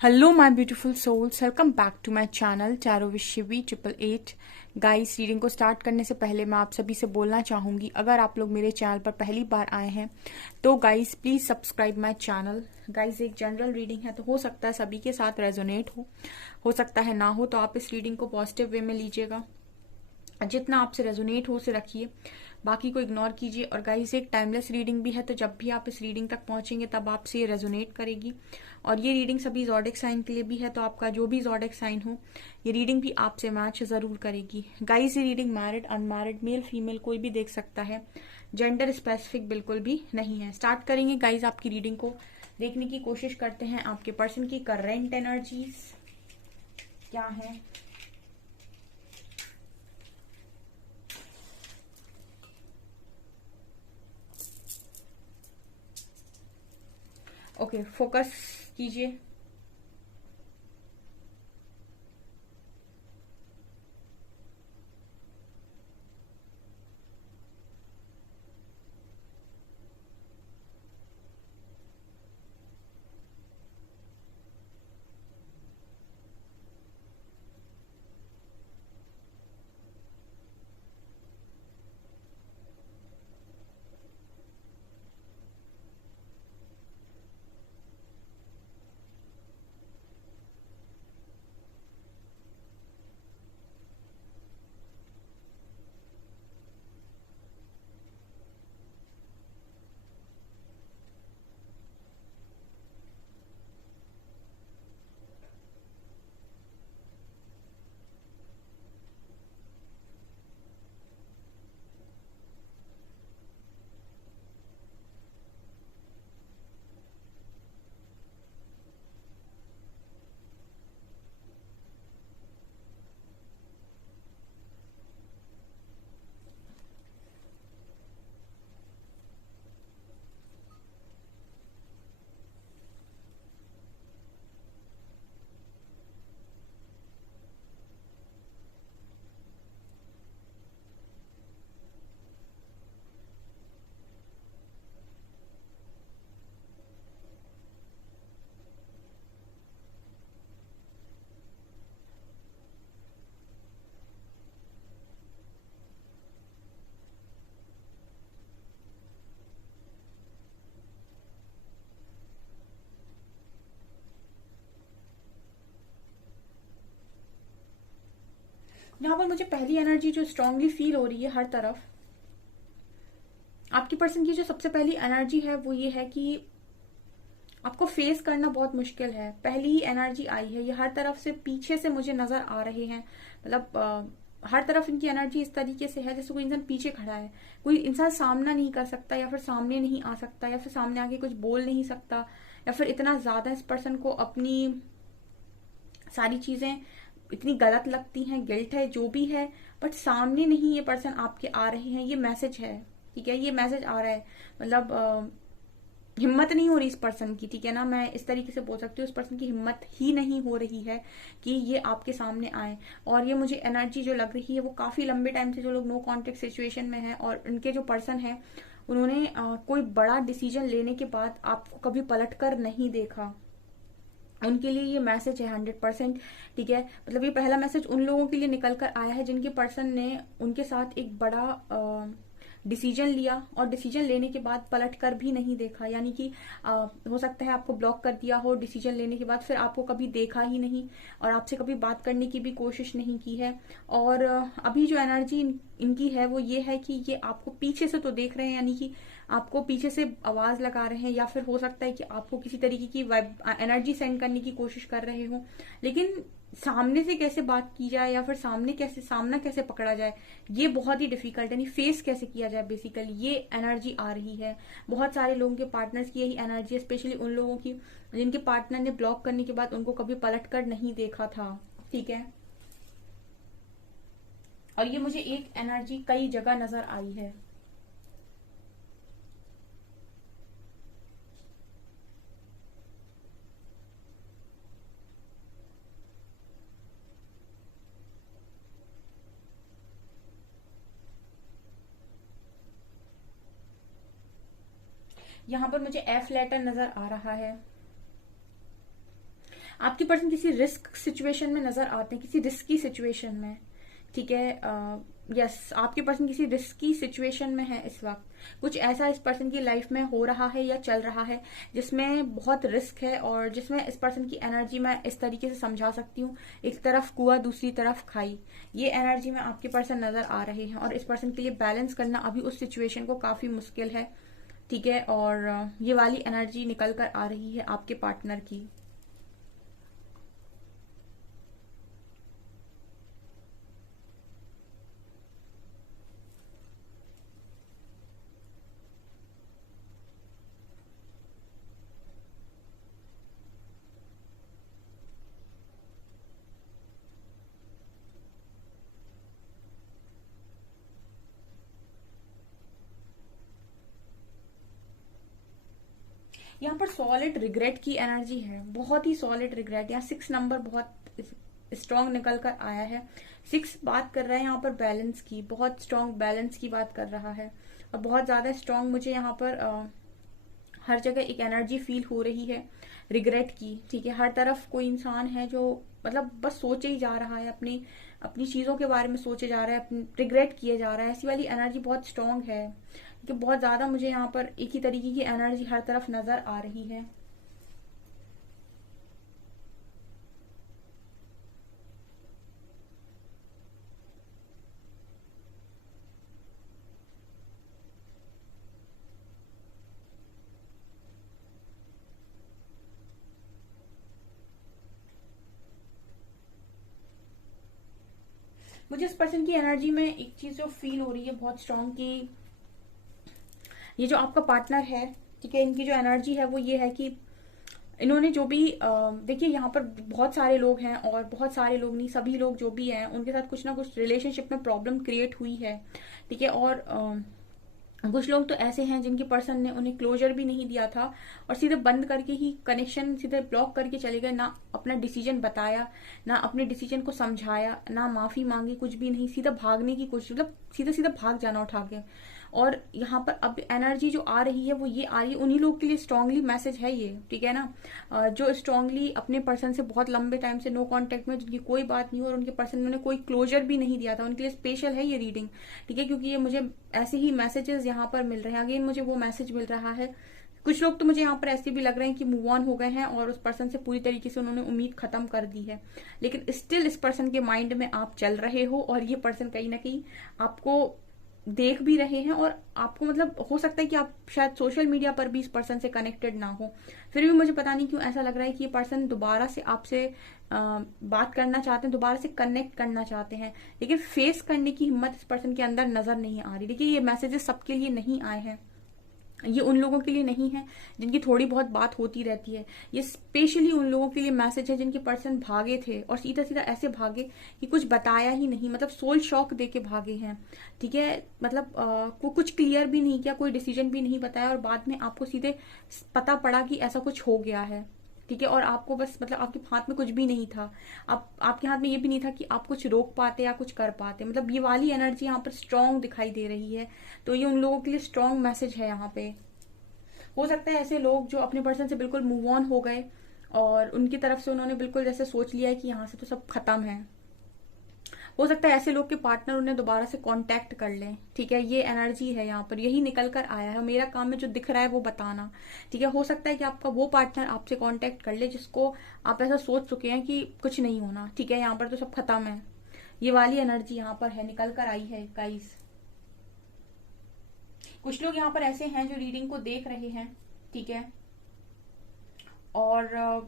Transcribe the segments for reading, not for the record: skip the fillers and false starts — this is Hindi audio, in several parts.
Hello my beautiful souls, welcome back to my channel चारों विश्वी 888। गाइस, रीडिंग को स्टार्ट करने से पहले मैं आप सभी से बोलना चाहूँगी, अगर आप लोग मेरे चैनल पर पहली बार आए हैं तो guys please subscribe my channel. Guys, एक जनरल रीडिंग है तो हो सकता है सभी के साथ रेजोनेट हो सकता है ना हो, तो आप इस रीडिंग को पॉजिटिव वे में लीजिएगा। जितना आपसे रेजोनेट हो उसे रखिए, बाकी को इग्नोर कीजिए। और गाइस, एक टाइमलेस रीडिंग भी है, तो जब भी आप इस रीडिंग तक पहुंचेंगे तब आपसे ये रेजोनेट करेगी। और ये रीडिंग सभी ज़ोडिक साइन के लिए भी है, तो आपका जो भी ज़ोडिक साइन हो ये रीडिंग भी आपसे मैच जरूर करेगी। गाइस, ये reading married unmarried male female कोई भी देख सकता है, जेंडर स्पेसिफिक बिल्कुल भी नहीं है। स्टार्ट करेंगे गाइस आपकी रीडिंग को, देखने की कोशिश करते हैं आपके पर्सन की करंट एनर्जीज क्या है। ओके, फोकस कीजिए। यहाँ पर मुझे पहली एनर्जी जो स्ट्रांगली फील हो रही है हर तरफ, आपकी पर्सन की जो सबसे पहली एनर्जी है वो ये है कि आपको फेस करना बहुत मुश्किल है। पहली ही एनर्जी आई है, ये हर तरफ से पीछे से मुझे नजर आ रहे हैं। मतलब हर तरफ इनकी एनर्जी इस तरीके से है जैसे कोई इंसान पीछे खड़ा है, कोई इंसान सामना नहीं कर सकता, या फिर सामने नहीं आ सकता, या फिर सामने आके कुछ बोल नहीं सकता, या फिर इतना ज्यादा इस पर्सन को अपनी सारी चीजें इतनी गलत लगती हैं, गिल्ट है, जो भी है, बट सामने नहीं ये पर्सन आपके आ रहे हैं। ये मैसेज है, ठीक है, ये मैसेज आ रहा है। मतलब हिम्मत नहीं हो रही इस पर्सन की, ठीक है ना, मैं इस तरीके से बोल सकती हूँ, इस पर्सन की हिम्मत ही नहीं हो रही है कि ये आपके सामने आए। और ये मुझे एनर्जी जो लग रही है वो काफी लंबे टाइम से जो लोग नो कॉन्टेक्ट सिचुएशन में है और उनके जो पर्सन है उन्होंने कोई बड़ा डिसीजन लेने के बाद आपको कभी पलट कर नहीं देखा, उनके लिए ये मैसेज है 100%। ठीक है, मतलब ये पहला मैसेज उन लोगों के लिए निकल कर आया है जिनके पर्सन ने उनके साथ एक बड़ा डिसीजन लिया और डिसीजन लेने के बाद पलट कर भी नहीं देखा। यानी कि हो सकता है आपको ब्लॉक कर दिया हो डिसीजन लेने के बाद, फिर आपको कभी देखा ही नहीं और आपसे कभी बात करने की भी कोशिश नहीं की है। और अभी जो एनर्जी इनकी है वो ये है कि ये आपको पीछे से तो देख रहे हैं, यानी कि आपको पीछे से आवाज लगा रहे हैं, या फिर हो सकता है कि आपको किसी तरीके की एनर्जी सेंड करने की कोशिश कर रहे हो, लेकिन सामने से कैसे बात की जाए या फिर सामना कैसे पकड़ा जाए ये बहुत ही डिफिकल्ट, यानी फेस कैसे किया जाए, बेसिकली ये एनर्जी आ रही है। बहुत सारे लोगों के पार्टनर्स की यही एनर्जी है, स्पेशली उन लोगों की जिनके पार्टनर ने ब्लॉक करने के बाद उनको कभी पलट कर नहीं देखा था। ठीक है, और ये मुझे एक एनर्जी कई जगह नजर आई है। यहाँ पर मुझे एफ लेटर नजर आ रहा है। पर्सन किसी रिस्क सिचुएशन में नजर आते हैं, किसी रिस्की सिचुएशन में, ठीक है। यस, आपके पर्सन किसी रिस्की सिचुएशन में है इस वक्त। कुछ ऐसा इस पर्सन की लाइफ में हो रहा है या चल रहा है जिसमें बहुत रिस्क है, और जिसमें इस पर्सन की एनर्जी मैं इस तरीके से समझा सकती हूँ, एक तरफ कुआं दूसरी तरफ खाई, ये एनर्जी में आपके पर्सन नजर आ रहे हैं। और इस पर्सन के लिए बैलेंस करना अभी उस सिचुएशन को काफी मुश्किल है, ठीक है। और ये वाली एनर्जी निकल कर आ रही है आपके पार्टनर की। यहाँ पर सॉलिड रिग्रेट की एनर्जी है, बहुत ही सॉलिड रिग्रेट। यहाँ 6 नंबर बहुत स्ट्रॉन्ग निकल कर आया है। 6 बात कर रहा है यहाँ पर बैलेंस की, बहुत स्ट्रॉन्ग बैलेंस की बात कर रहा है। और बहुत ज्यादा स्ट्रॉन्ग मुझे यहाँ पर हर जगह एक एनर्जी फील हो रही है रिग्रेट की, ठीक है। हर तरफ कोई इंसान है जो मतलब बस सोचे ही जा रहा है, अपनी अपनी चीजों के बारे में सोचे जा रहा है, रिग्रेट किए जा रहा है। ऐसी वाली एनर्जी बहुत स्ट्रॉन्ग है कि बहुत ज्यादा मुझे यहाँ पर एक ही तरीके की एनर्जी हर तरफ नजर आ रही है। मुझे इस पर्सन की एनर्जी में एक चीज जो फील हो रही है बहुत स्ट्रॉन्ग की, ये जो आपका पार्टनर है, ठीक है, इनकी जो एनर्जी है वो ये है कि इन्होंने जो भी देखिए यहाँ पर बहुत सारे लोग हैं, और बहुत सारे लोग नहीं, सभी लोग जो भी हैं उनके साथ कुछ ना कुछ रिलेशनशिप में प्रॉब्लम क्रिएट हुई है, ठीक है। और कुछ लोग तो ऐसे हैं जिनके पर्सन ने उन्हें क्लोजर भी नहीं दिया था, और सीधे बंद करके ही कनेक्शन सीधे ब्लॉक करके चले गए, ना अपना डिसीजन बताया, ना अपने डिसीजन को समझाया, ना माफी मांगी, कुछ भी नहीं, सीधा भागने की कोशिश, मतलब सीधा सीधा भाग जाना उठा के। और यहाँ पर अब एनर्जी जो आ रही है वो ये आ रही है, उन्हीं लोग के लिए स्ट्रांगली मैसेज है ये, ठीक है ना। जो स्ट्रांगली अपने पर्सन से बहुत लंबे टाइम से नो कांटेक्ट में, जिनकी कोई बात नहीं हो और उनके पर्सन ने कोई क्लोजर भी नहीं दिया था, उनके लिए स्पेशल है ये रीडिंग, ठीक है। क्योंकि ये मुझे ऐसे ही मैसेजेस यहाँ पर मिल रहे हैं, अगेन मुझे वो मैसेज मिल रहा है। कुछ लोग तो मुझे यहाँ पर ऐसे भी लग रहे हैं कि मूव ऑन हो गए हैं और उस पर्सन से पूरी तरीके से उन्होंने उम्मीद खत्म कर दी है, लेकिन स्टिल इस पर्सन के माइंड में आप चल रहे हो, और ये पर्सन कहीं ना कहीं आपको देख भी रहे हैं, और आपको मतलब हो सकता है कि आप शायद सोशल मीडिया पर भी इस पर्सन से कनेक्टेड ना हो, फिर भी मुझे पता नहीं क्यों ऐसा लग रहा है कि ये पर्सन दोबारा से आपसे बात करना चाहते हैं, दोबारा से कनेक्ट करना चाहते हैं, लेकिन फेस करने की हिम्मत इस पर्सन के अंदर नजर नहीं आ रही। देखिए ये मैसेजेस सबके लिए नहीं आए हैं, ये उन लोगों के लिए नहीं है जिनकी थोड़ी बहुत बात होती रहती है, ये स्पेशली उन लोगों के लिए मैसेज है जिनके पर्सन भागे थे, और सीधा सीधा ऐसे भागे कि कुछ बताया ही नहीं, मतलब सोल शॉक दे के भागे हैं, ठीक है। मतलब को कुछ क्लियर भी नहीं किया, कोई डिसीजन भी नहीं बताया, और बाद में आपको सीधे पता पड़ा कि ऐसा कुछ हो गया है, ठीक है। और आपको बस मतलब आपके हाथ में कुछ भी नहीं था, आप आपके हाथ में ये भी नहीं था कि आप कुछ रोक पाते या कुछ कर पाते, मतलब ये वाली एनर्जी यहाँ पर स्ट्रांग दिखाई दे रही है। तो ये उन लोगों के लिए स्ट्रांग मैसेज है यहाँ पे। हो सकता है ऐसे लोग जो अपने पर्सन से बिल्कुल मूव ऑन हो गए, और उनकी तरफ से उन्होंने बिल्कुल जैसे सोच लिया है कि यहाँ से तो सब खत्म है। हो सकता है ऐसे लोग के पार्टनर उन्हें दोबारा से कांटेक्ट कर लें, ठीक है। ये एनर्जी है यहाँ पर, यही निकल कर आया है, मेरा काम है जो दिख रहा है वो बताना, ठीक है। हो सकता है कि आपका वो पार्टनर आपसे कांटेक्ट कर ले जिसको आप ऐसा सोच चुके हैं कि कुछ नहीं होना, ठीक है, यहाँ पर तो सब खत्म है। ये वाली एनर्जी यहाँ पर है, निकल कर आई है गाइस। कुछ लोग यहाँ पर ऐसे हैं जो रीडिंग को देख रहे हैं, ठीक है। और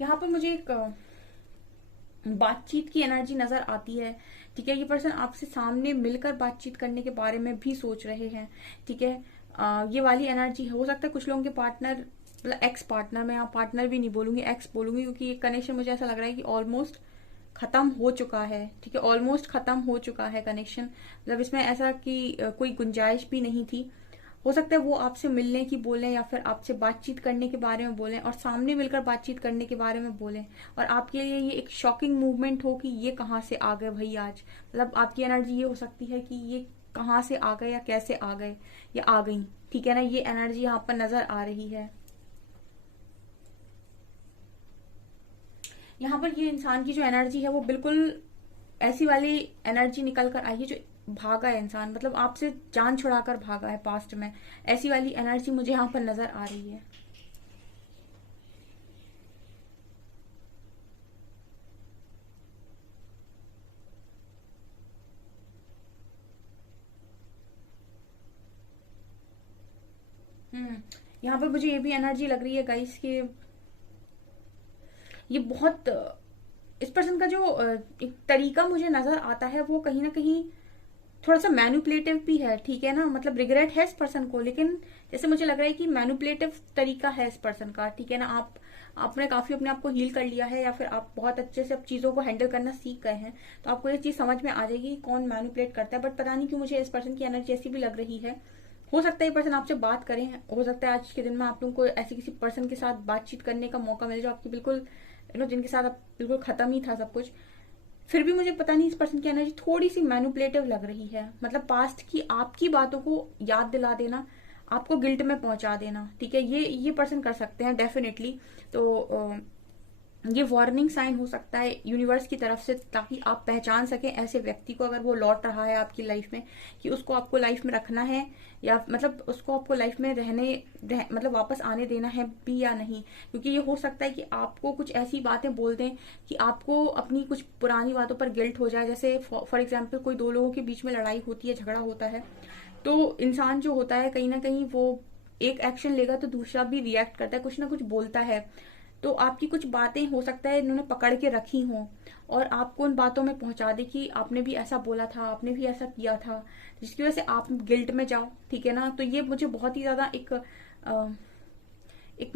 यहाँ पर मुझे एक बातचीत की एनर्जी नजर आती है। ठीक है, ये पर्सन आपसे सामने मिलकर बातचीत करने के बारे में भी सोच रहे हैं। ठीक है, ये वाली एनर्जी हो सकता है कुछ लोगों के पार्टनर, मतलब एक्स पार्टनर, मैं यहाँ पार्टनर भी नहीं बोलूंगी, एक्स बोलूंगी, क्योंकि ये कनेक्शन मुझे ऐसा लग रहा है कि ऑलमोस्ट खत्म हो चुका है। ठीक है, ऑलमोस्ट खत्म हो चुका है कनेक्शन, मतलब इसमें ऐसा कि कोई गुंजाइश भी नहीं थी। हो सकता है वो आपसे मिलने की बोलें या फिर आपसे बातचीत करने के बारे में बोलें और सामने मिलकर बातचीत करने के बारे में बोलें, और आपके लिए ये एक शॉकिंग मूवमेंट हो कि ये कहाँ से आ गए भाई आज। मतलब आपकी एनर्जी ये हो सकती है कि ये कहाँ से आ गए या कैसे आ गए या आ गई। ठीक है ना, ये एनर्जी यहाँ पर नजर आ रही है। यहाँ पर ये इंसान की जो एनर्जी है वो बिल्कुल ऐसी वाली एनर्जी निकल कर आई है जो भागा है इंसान, मतलब आपसे जान छुड़ाकर भागा है पास्ट में। ऐसी वाली एनर्जी मुझे यहाँ पर नजर आ रही है। हम्म, यहाँ पर मुझे ये भी एनर्जी लग रही है गाइस कि ये बहुत इस पर्सन का जो एक तरीका मुझे नजर आता है वो कहीं ना कहीं थोड़ा सा मैनिपुलेटिव भी है। ठीक है ना, मतलब रिग्रेट है इस पर्सन को, लेकिन जैसे मुझे लग रहा है कि मैनिपुलेटिव तरीका है इस पर्सन का। ठीक है ना, आपने काफी अपने आप को हील कर लिया है या फिर आप बहुत अच्छे से अब चीजों को हैंडल करना सीख गए हैं, तो आपको ये चीज समझ में आ जाएगी कि कौन मैनिपुलेट करता है। बट पता नहीं क्यों मुझे इस पर्सन की एनर्जी ऐसी भी लग रही है। हो सकता है ये पर्सन आपसे बात करें, हो सकता है आज के दिन में आप लोगों को ऐसे किसी पर्सन के साथ बातचीत करने का मौका मिले जो आपकी बिल्कुल जिनके साथ आप बिल्कुल खत्म ही था सब कुछ। फिर भी मुझे पता नहीं इस पर्सन की एनर्जी थोड़ी सी मैनिपुलेटिव लग रही है, मतलब पास्ट की आपकी बातों को याद दिला देना, आपको गिल्ट में पहुंचा देना। ठीक है, ये पर्सन कर सकते हैं डेफिनेटली। तो ये वार्निंग साइन हो सकता है यूनिवर्स की तरफ से, ताकि आप पहचान सकें ऐसे व्यक्ति को अगर वो लौट रहा है आपकी लाइफ में, कि उसको आपको लाइफ में रखना है या मतलब उसको आपको लाइफ में मतलब वापस आने देना है भी या नहीं। क्योंकि ये हो सकता है कि आपको कुछ ऐसी बातें बोल दें कि आपको अपनी कुछ पुरानी बातों पर गिल्ट हो जाए। जैसे फॉर एग्जाम्पल कोई दो लोगों के बीच में लड़ाई होती है, झगड़ा होता है, तो इंसान जो होता है कहीं ना कहीं वो एक एक्शन लेगा तो दूसरा भी रिएक्ट करता है, कुछ ना कुछ बोलता है। तो आपकी कुछ बातें हो सकता है इन्होंने पकड़ के रखी हों और आपको उन बातों में पहुंचा दे कि आपने भी ऐसा बोला था, आपने भी ऐसा किया था, जिसकी वजह से आप गिल्ट में जाओ। ठीक है ना, तो ये मुझे बहुत ही ज्यादा एक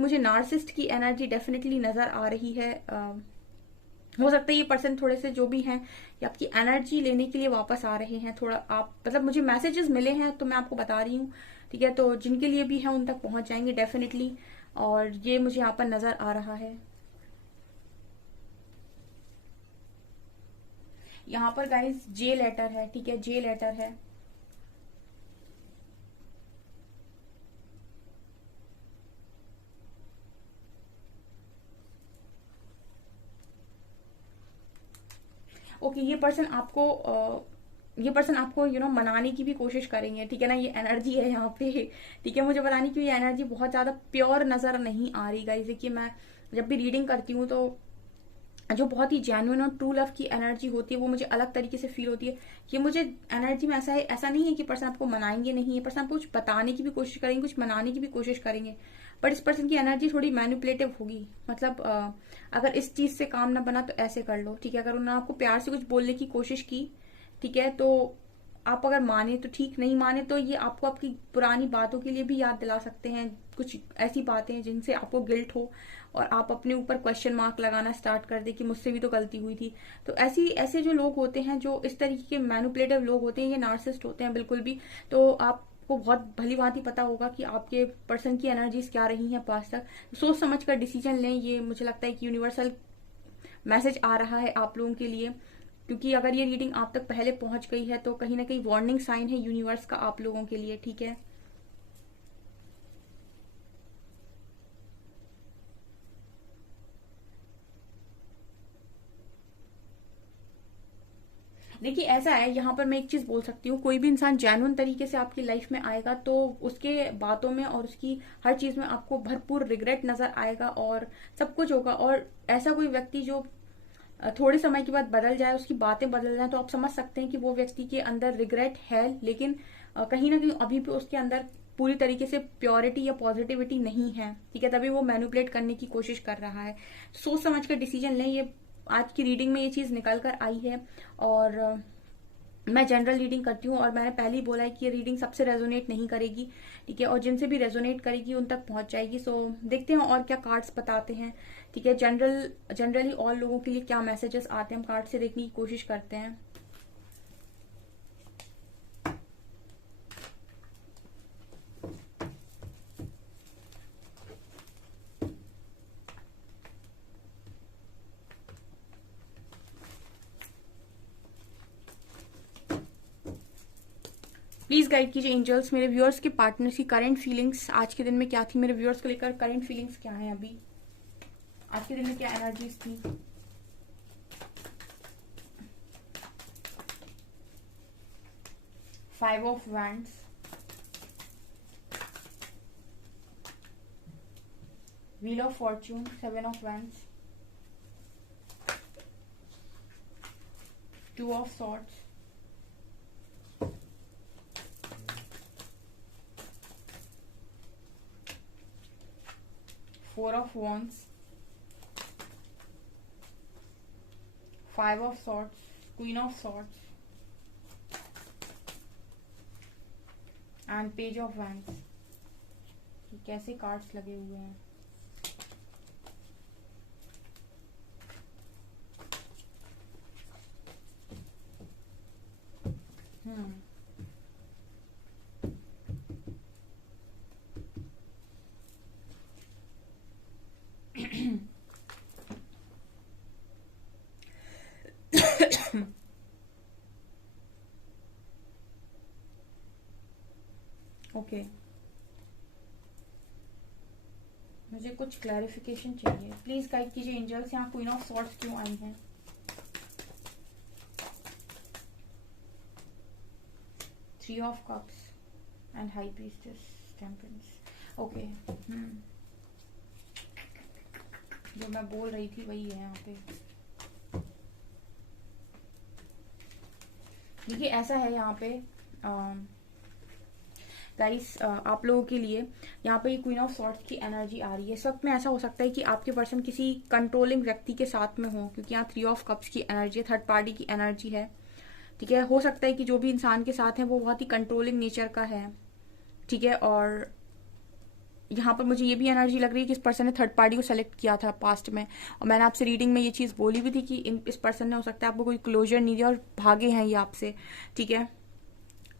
मुझे नार्सिस्ट की एनर्जी डेफिनेटली नजर आ रही है। हो सकता है ये पर्सन थोड़े से जो भी हैं ये आपकी एनर्जी लेने के लिए वापस आ रहे हैं। थोड़ा आप मतलब मुझे मैसेजेस मिले हैं तो मैं आपको बता रही हूँ। ठीक है, तो जिनके लिए भी है उन तक पहुंच जाएंगे डेफिनेटली, और ये मुझे यहाँ पर नजर आ रहा है। यहाँ पर गाइस जे लेटर है। ठीक है, जे लेटर है। ओके, ये पर्सन आपको मनाने की भी कोशिश करेंगे। ठीक है ना, ये एनर्जी है यहाँ पे। ठीक है, मुझे पता नहीं क्यों ये एनर्जी बहुत ज्यादा प्योर नजर नहीं आ रही गाइस। देखिए, मैं जब भी रीडिंग करती हूँ तो जो बहुत ही जेन्युइन और ट्रू लव की एनर्जी होती है वो मुझे अलग तरीके से फील होती है। ये मुझे एनर्जी में ऐसा है, ऐसा नहीं है कि पर्सन आपको मनाएंगे नहीं, ये पर्सन आपको कुछ बताने की भी कोशिश करेंगे, कुछ मनाने की भी कोशिश करेंगे, बट इस पर्सन की एनर्जी थोड़ी मैनिपुलेटिव होगी। मतलब अगर इस चीज से काम ना बना तो ऐसे कर लो। ठीक है, अगर उन्होंने आपको प्यार से कुछ बोलने की कोशिश की, ठीक है, तो आप अगर माने तो ठीक, नहीं माने तो ये आपको आपकी पुरानी बातों के लिए भी याद दिला सकते हैं। कुछ ऐसी बातें जिनसे आपको गिल्ट हो और आप अपने ऊपर क्वेश्चन मार्क लगाना स्टार्ट कर दे कि मुझसे भी तो गलती हुई थी। तो ऐसे जो लोग होते हैं, जो इस तरीके के मैनिपुलेटिव लोग होते हैं, ये नार्सिसिस्ट होते हैं बिल्कुल भी। तो आपको बहुत भली भांति पता होगा कि आपके पर्सन की एनर्जीज क्या रही हैं पास तक। सोच समझ कर डिसीजन लें, ये मुझे लगता है कि यूनिवर्सल मैसेज आ रहा है आप लोगों के लिए। क्योंकि अगर ये रीडिंग आप तक पहले पहुंच गई है तो कहीं ना कहीं वार्निंग साइन है यूनिवर्स का आप लोगों के लिए। ठीक है, देखिए ऐसा है, यहाँ पर मैं एक चीज बोल सकती हूँ, कोई भी इंसान जेन्युइन तरीके से आपकी लाइफ में आएगा तो उसके बातों में और उसकी हर चीज में आपको भरपूर रिग्रेट नजर आएगा और सब कुछ होगा। और ऐसा कोई व्यक्ति जो थोड़े समय के बाद बदल जाए, उसकी बातें बदल जाए, तो आप समझ सकते हैं कि वो व्यक्ति के अंदर रिग्रेट है, लेकिन कहीं ना कहीं अभी भी उसके अंदर पूरी तरीके से प्योरिटी या पॉजिटिविटी नहीं है। ठीक है, तभी वो मैनिपुलेट करने की कोशिश कर रहा है। सोच समझ कर डिसीजन लें, ये आज की रीडिंग में ये चीज निकल कर आई है। और मैं जनरल रीडिंग करती हूँ और मैंने पहले ही बोला है कि ये रीडिंग सबसे रेजोनेट नहीं करेगी, ठीक है, और जिनसे भी रेजोनेट करेगी उन तक पहुंच जाएगी। सो देखते हैं और क्या कार्ड्स बताते हैं, ठीक है। जनरली और लोगों के लिए क्या मैसेजेस आते हैं, हम कार्ड से देखने की कोशिश करते हैं। प्लीज गाइड कीजिए एंजल्स, मेरे व्यूअर्स के पार्टनर्स की करंट फीलिंग्स आज के दिन में क्या थी, मेरे व्यूअर्स को लेकर करंट फीलिंग्स क्या है, अभी आज के दिन में क्या एनर्जीज थी। Five of wands, wheel of Fortune, seven of wands, two of swords, four of wands, five of swords, queen of swords and page of wands। कैसे कार्ड्स लगे हुए हैं। ओके मुझे कुछ क्लैरिफिकेशन चाहिए, प्लीज गाइड कीजिए एंजल्स, यहाँ क्वीन ऑफ सॉर्ड्स क्यों आई है। Three of cups and high priestess temperance. Okay जो मैं बोल रही थी वही है यहाँ पे। देखिए ऐसा है यहाँ पे गाइस, आप लोगों के लिए यहाँ पे क्वीन ऑफ सॉर्ड्स की एनर्जी आ रही है। इस वक्त में ऐसा हो सकता है कि आपके पर्सन किसी कंट्रोलिंग व्यक्ति के साथ में हो, क्योंकि यहाँ थ्री ऑफ कप्स की एनर्जी है, थर्ड पार्टी की एनर्जी है, ठीक है। हो सकता है कि जो भी इंसान के साथ है वो बहुत ही कंट्रोलिंग नेचर का है, ठीक है। और यहाँ पर मुझे ये भी एनर्जी लग रही है कि इस पर्सन ने थर्ड पार्टी को सेलेक्ट किया था पास्ट में, और मैंने आपसे रीडिंग में ये चीज बोली भी थी कि इस पर्सन ने हो सकता है आपको कोई क्लोजर नहीं दिया और भागे हैं ये आपसे, ठीक है।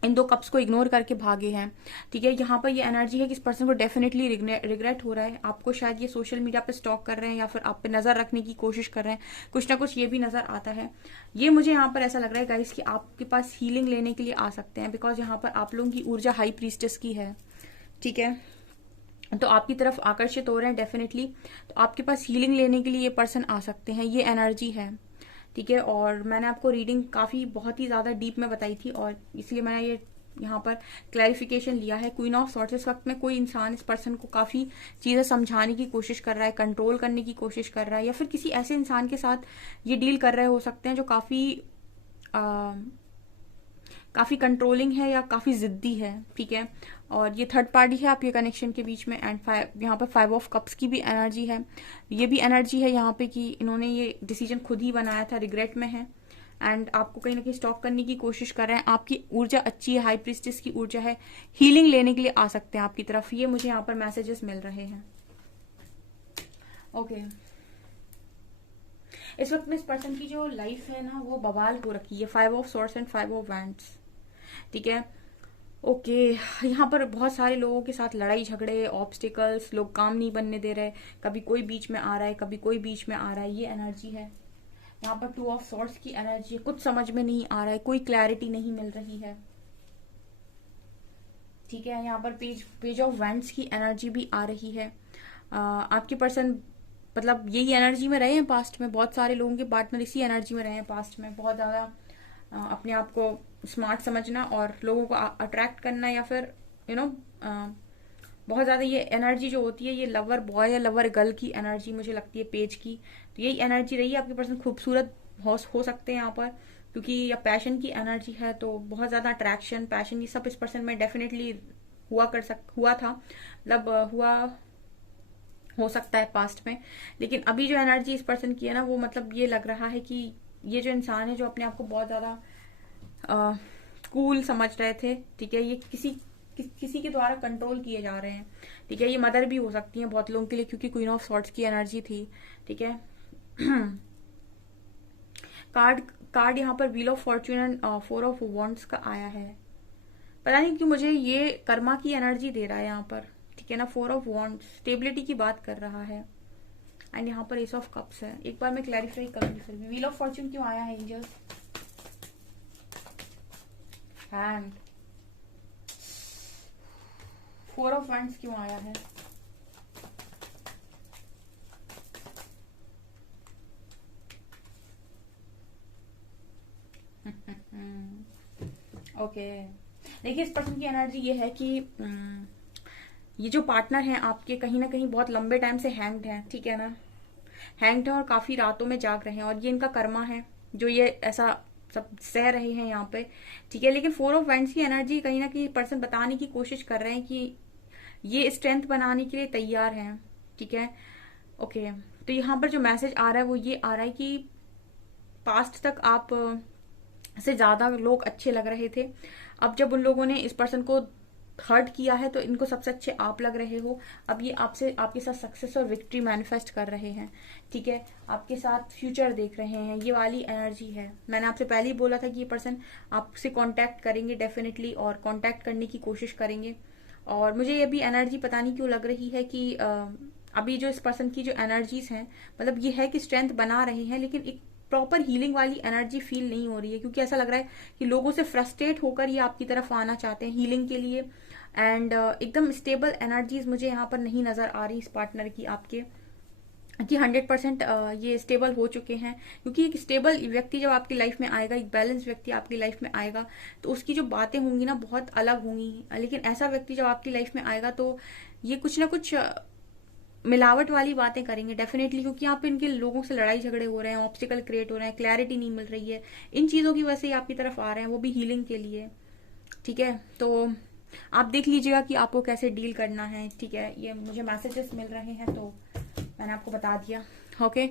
इन दो कप्स को इग्नोर करके भागे हैं, ठीक है। यहाँ पर ये एनर्जी है कि इस पर्सन को डेफिनेटली रिग्रेट हो रहा है, आपको शायद ये सोशल मीडिया पे स्टॉक कर रहे हैं या फिर आप पे नजर रखने की कोशिश कर रहे हैं, कुछ ना कुछ ये भी नजर आता है। ये मुझे यहाँ पर ऐसा लग रहा है गाइस कि आपके पास हीलिंग लेने के लिए आ सकते हैं, बिकॉज यहाँ पर आप लोगों की ऊर्जा हाई प्रीस्टेस की है, ठीक है। तो आपकी तरफ आकर्षित हो रहे हैं डेफिनेटली, तो आपके पास हीलिंग लेने के लिए ये पर्सन आ सकते हैं, ये एनर्जी है, ठीक है। और मैंने आपको रीडिंग काफी बहुत ही ज्यादा डीप में बताई थी और इसलिए मैंने ये यहाँ पर क्लैरिफिकेशन लिया है। क्वीन ऑफ सॉर्ड्स, इस वक्त में कोई इंसान इस पर्सन को काफी चीजें समझाने की कोशिश कर रहा है, कंट्रोल करने की कोशिश कर रहा है, या फिर किसी ऐसे इंसान के साथ ये डील कर रहे हो सकते हैं जो काफी कंट्रोलिंग है या काफी जिद्दी है, ठीक है। और ये थर्ड पार्टी है आपके कनेक्शन के बीच में। एंड यहाँ पर फाइव ऑफ कप्स की भी एनर्जी है, ये भी एनर्जी है यहाँ पे कि इन्होंने ये डिसीजन खुद ही बनाया था, रिग्रेट में है एंड आपको कहीं ना कहीं स्टॉक करने की कोशिश कर रहे हैं। आपकी ऊर्जा अच्छी है, हाई प्रीस्टेस की ऊर्जा है, हीलिंग लेने के लिए आ सकते हैं आपकी तरफ, ये मुझे यहाँ पर मैसेजेस मिल रहे हैं। ओके इस वक्त में इस पर्सन की जो लाइफ है ना वो बवाल हो रखी है, five of swords and five of wands, ठीक है। ओके यहाँ पर बहुत सारे लोगों के साथ लड़ाई झगड़े, ऑब्स्टिकल्स, लोग काम नहीं बनने दे रहे, कभी कोई बीच में आ रहा है, कभी कोई बीच में आ रहा है, ये एनर्जी है। यहाँ पर टू ऑफ सॉर्ड्स की एनर्जी है, कुछ समझ में नहीं आ रहा है, कोई क्लैरिटी नहीं मिल रही है, ठीक है। यहाँ पर पेज ऑफ वैंड्स की एनर्जी भी आ रही है। आपके पर्सन मतलब यही एनर्जी में रहे हैं पास्ट में, बहुत सारे लोगों के पार्टनर इसी एनर्जी में रहे हैं पास्ट में, बहुत ज्यादा अपने आप को स्मार्ट समझना और लोगों को अट्रैक्ट करना, या फिर बहुत ज्यादा ये एनर्जी जो होती है ये लवर बॉय या लवर गर्ल की एनर्जी मुझे लगती है पेज की, तो यही एनर्जी रही है। आपके पर्सन खूबसूरत हो सकते हैं यहाँ पर, क्योंकि या पैशन की एनर्जी है, तो बहुत ज्यादा अट्रैक्शन, पैशन, ये सब इस पर्सन में डेफिनेटली हुआ था, मतलब हो सकता है पास्ट में। लेकिन अभी जो एनर्जी इस पर्सन की है ना, वो मतलब ये लग रहा है कि ये जो इंसान है जो अपने आप को बहुत ज्यादा कूल समझ रहे थे, ठीक है, ये किसी के द्वारा कंट्रोल किए जा रहे हैं, ठीक है। ये मदर भी हो सकती है बहुत लोगों के लिए, क्योंकि क्वीन ऑफ सॉर्ड्स की एनर्जी थी, ठीक है। कार्ड कार्ड यहाँ पर wheel of Fortune and 4 of wands का आया है। पता नहीं क्यों मुझे ये कर्मा की एनर्जी दे रहा है यहाँ पर, ठीक है ना। 4 ऑफ वॉन्ड्स स्टेबिलिटी की बात कर रहा है, एंड यहाँ पर एस ऑफ कप्स है। एक बार मैं क्लैरिफाई करूंगी फिर भी। व्हील ऑफ फॉर्च्यून क्यों आया है एंजल्स? हैंड 4 ऑफ वॉन्ड्स क्यों आया है? ओके, देखिए इस पर्सन की एनर्जी ये है कि ये जो पार्टनर है आपके कहीं ना कहीं बहुत लंबे टाइम से हैंग्ड है, ठीक है ना। हैंग्ड है और काफी रातों में जाग रहे हैं, और ये इनका कर्मा है जो ये ऐसा सब सह रहे हैं यहाँ पे, ठीक है। लेकिन 4 ऑफ वैंड्स की एनर्जी कहीं ना कहीं पर्सन बताने की कोशिश कर रहे हैं कि ये स्ट्रेंथ बनाने के लिए तैयार हैं, ठीक है। ओके, तो यहाँ पर जो मैसेज आ रहा है वो ये आ रहा है कि पास्ट तक आप से ज्यादा लोग अच्छे लग रहे थे, अब जब उन लोगों ने इस पर्सन को हर्ट किया है तो इनको सबसे अच्छे आप लग रहे हो। अब ये आपसे आपके साथ सक्सेस और विक्ट्री मैनिफेस्ट कर रहे हैं, ठीक है। आपके साथ फ्यूचर देख रहे हैं, ये वाली एनर्जी है। मैंने आपसे पहले ही बोला था कि ये पर्सन आपसे कांटेक्ट करेंगे डेफिनेटली, और कांटेक्ट करने की कोशिश करेंगे। और मुझे ये भी एनर्जी पता नहीं क्यों लग रही है कि अभी जो इस पर्सन की जो एनर्जीज हैं, मतलब ये है कि स्ट्रेंथ बना रहे हैं, लेकिन एक प्रॉपर हीलिंग वाली एनर्जी फील नहीं हो रही है, क्योंकि ऐसा लग रहा है कि लोगों से फ्रस्ट्रेट होकर ये आपकी तरफ आना चाहते हैं हीलिंग के लिए। एंड एकदम स्टेबल एनर्जीज मुझे यहाँ पर नहीं नजर आ रही इस पार्टनर की आपके, कि 100% ये स्टेबल हो चुके हैं। क्योंकि एक स्टेबल व्यक्ति जब आपकी लाइफ में आएगा, एक बैलेंस व्यक्ति आपकी लाइफ में आएगा, तो उसकी जो बातें होंगी ना बहुत अलग होंगी। लेकिन ऐसा व्यक्ति जब आपकी लाइफ में आएगा तो ये कुछ ना कुछ मिलावट वाली बातें करेंगे डेफिनेटली, क्योंकि यहाँ पे इनके लोगों से लड़ाई झगड़े हो रहे हैं, ऑब्स्टिकल क्रिएट हो रहे हैं, क्लैरिटी नहीं मिल रही है। इन चीजों की वजह से आपकी तरफ आ रहे हैं, वो भी हीलिंग के लिए, ठीक है। तो आप देख लीजिएगा कि आपको कैसे डील करना है, ठीक है। ये मुझे मैसेजेस मिल रहे हैं तो मैंने आपको बता दिया, ओके।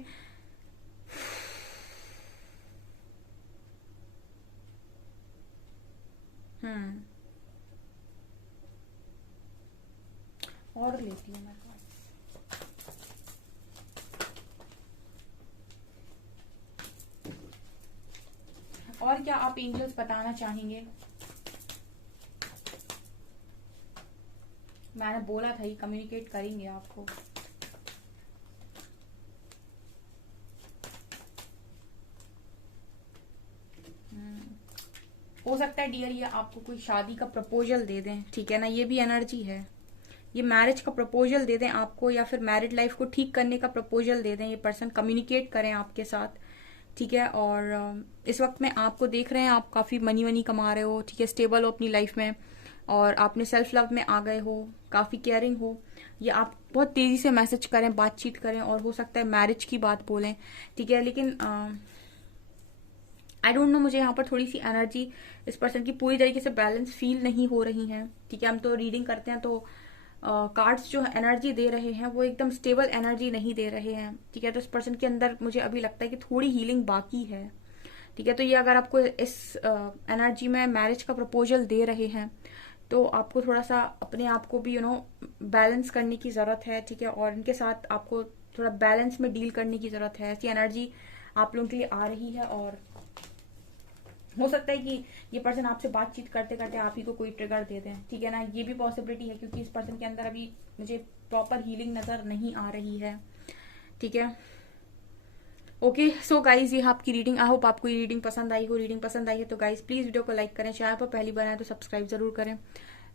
और लेती हूँ मैं। और क्या आप एंजल्स बताना चाहेंगे? मैंने बोला था ये कम्युनिकेट करेंगे आपको। हो सकता है डियर ये आपको कोई शादी का प्रपोजल दे दें, ठीक है ना। ये भी एनर्जी है, ये मैरिज का प्रपोजल दे दें आपको, या फिर मैरिड लाइफ को ठीक करने का प्रपोजल दे दें। ये पर्सन कम्युनिकेट करें आपके साथ, ठीक है। और इस वक्त में आपको देख रहे हैं, आप काफी मनी वनी कमा रहे हो, ठीक है, स्टेबल हो अपनी लाइफ में, और आपने सेल्फ लव में आ गए हो, काफी केयरिंग हो। या आप बहुत तेजी से मैसेज करें, बातचीत करें, और हो सकता है मैरिज की बात बोलें, ठीक है। लेकिन आई डोंट नो, मुझे यहाँ पर थोड़ी सी एनर्जी इस पर्सन की पूरी तरीके से बैलेंस फील नहीं हो रही है, ठीक है। हम तो रीडिंग करते हैं तो कार्ड्स जो एनर्जी दे रहे हैं वो एकदम स्टेबल एनर्जी नहीं दे रहे हैं, ठीक है। तो इस पर्सन के अंदर मुझे अभी लगता है कि थोड़ी हीलिंग बाकी है, ठीक है। तो ये अगर आपको इस एनर्जी में मैरिज का प्रपोजल दे रहे हैं तो आपको थोड़ा सा अपने आप को भी बैलेंस करने की जरूरत है, ठीक है। और इनके साथ आपको थोड़ा बैलेंस में डील करने की जरूरत है। ऐसी एनर्जी आप लोगों के लिए आ रही है, और हो सकता है कि ये पर्सन आपसे बातचीत करते करते आप ही को कोई ट्रिगर दे दें, ठीक है ना। ये भी पॉसिबिलिटी है, क्योंकि इस पर्सन के अंदर अभी मुझे प्रॉपर हीलिंग नजर नहीं आ रही है, ठीक है। ओके, सो गाइज ये आपकी रीडिंग। आई होप आपको ये रीडिंग पसंद आई हो। रीडिंग पसंद आई है तो गाइज प्लीज वीडियो को लाइक करें, चैनल पर पहली बार आए तो सब्सक्राइब जरूर करें।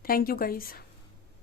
Thank you guys.